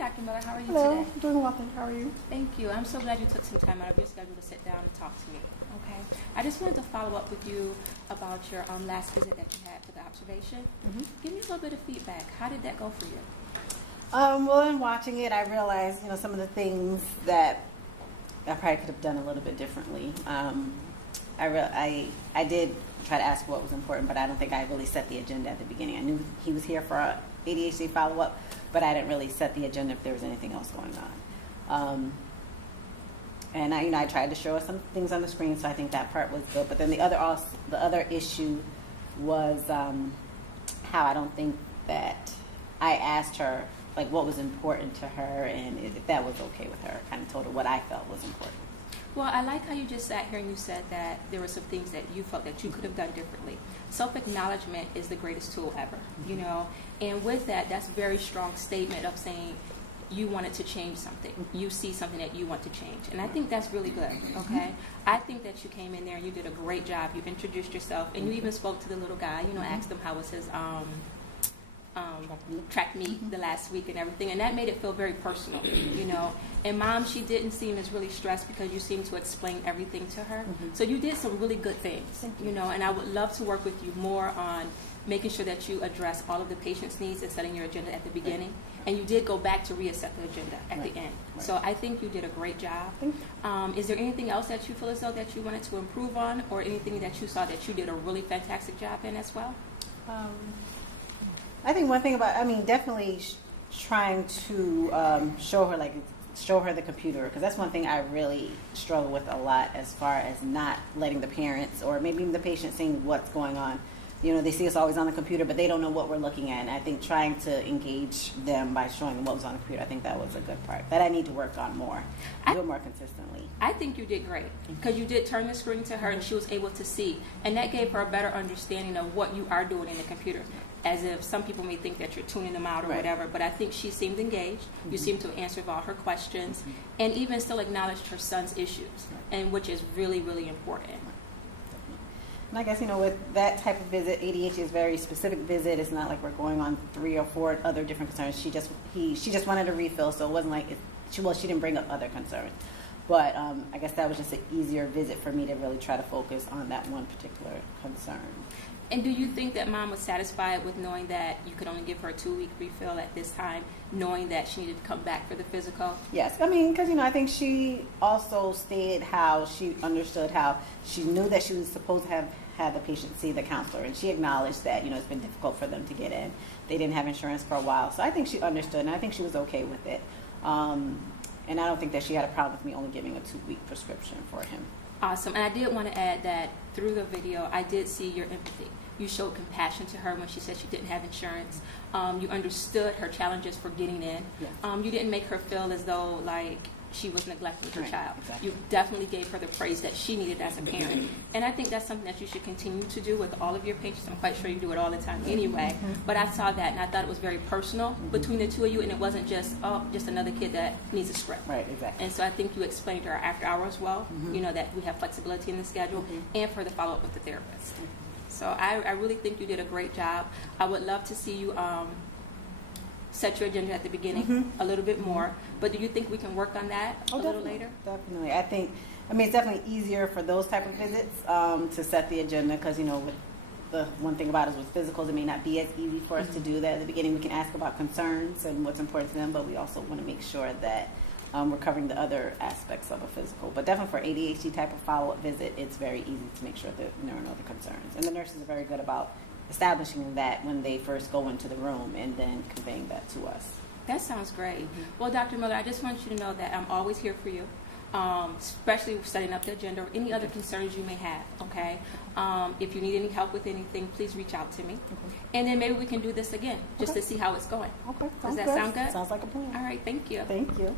Dr. Miller. How are you Hello. today? Doing well, thank you. How are you? Thank you. I'm so glad you took some time out of your schedule to sit down and talk to me. Okay. I just wanted to follow up with you about your last visit that you had for the observation. Mm-hmm. Give me a little bit of feedback. How did that go for you? Well, in watching it, I realized, some of the things that I probably could have done a little bit differently. I did try to ask what was important, but I don't think I really set the agenda at the beginning. I knew he was here for a ADHD follow-up, but I didn't really set the agenda if there was anything else going on. And I tried to show us some things on the screen, so I think that part was good. But then the other issue was how I don't think that I asked her like what was important to her and if that was okay with her. I kind of told her what I felt was important. Well, I like how you just sat here and you said that there were some things that you felt that you could have done differently. Self-acknowledgement is the greatest tool ever, and with that, that's a very strong statement of saying you wanted to change something. You see something that you want to change, and I think that's really good, okay? I think that you came in there and you did a great job. You introduced yourself, and you even spoke to the little guy, asked him how was his track meet the last week and everything, and that made it feel very personal, And Mom, she didn't seem as really stressed because you seemed to explain everything to her. So you did some really good things, and I would love to work with you more on making sure that you address all of the patient's needs and setting your agenda at the beginning. And you did go back to reassess the agenda at the end. Right. So I think you did a great job. Is there anything else that you feel as though that you wanted to improve on, or anything that you saw that you did a really fantastic job in as well? I think one thing definitely trying to show her the computer, because that's one thing I really struggle with a lot as far as not letting the parents or maybe even the patient seeing what's going on. They see us always on the computer, but they don't know what we're looking at. And I think trying to engage them by showing them what was on the computer, I think that was a good part that I need to work on more, do it more consistently. I think you did great because you did turn the screen to her and she was able to see. And that gave her a better understanding of what you are doing in the computer. As if some people may think that you're tuning them out or whatever, but I think she seemed engaged. You seemed to answer all her questions and even still acknowledged her son's issues, and which is really, really important. And I guess, with that type of visit, ADHD is a very specific visit. It's not like we're going on 3 or 4 other different concerns. She just wanted a refill, so it wasn't like she didn't bring up other concerns. But I guess that was just an easier visit for me to really try to focus on that one particular concern. And do you think that Mom was satisfied with knowing that you could only give her a 2-week refill at this time, knowing that she needed to come back for the physical? Yes. Because, I think she also stated how she understood how she knew that she was supposed to have had the patient see the counselor. And she acknowledged that, it's been difficult for them to get in. They didn't have insurance for a while. So I think she understood, and I think she was okay with it. And I don't think that she had a problem with me only giving a 2-week prescription for him. Awesome. And I did want to add that through the video, I did see your empathy. You showed compassion to her when she said she didn't have insurance. You understood her challenges for getting in. Yes. You didn't make her feel as though like she was neglecting her child. Exactly. You definitely gave her the praise that she needed as a parent. And I think that's something that you should continue to do with all of your patients. I'm quite sure you do it all the time anyway. But I saw that and I thought it was very personal between the two of you, and it wasn't just another kid that needs a script. Right, exactly. And so I think you explained to her after hours well, that we have flexibility in the schedule and for the follow-up with the therapist. So I really think you did a great job. I would love to see you set your agenda at the beginning a little bit more. But do you think we can work on that a little later? Definitely. I think, it's definitely easier for those type of visits to set the agenda because, with the one thing about us with physicals, it may not be as easy for us to do that at the beginning. We can ask about concerns and what's important to them, but we also want to make sure that we're covering the other aspects of a physical. But definitely for ADHD type of follow-up visit, it's very easy to make sure that there are no other concerns. And the nurses are very good about establishing that when they first go into the room and then conveying that to us. That sounds great. Well, Dr. Miller, I just want you to know that I'm always here for you, especially setting up the agenda or any other concerns you may have, okay? If you need any help with anything, please reach out to me. And then maybe we can do this again just to see how it's going. Okay. Does that sound good? Sounds like a plan. All right. Thank you. Thank you.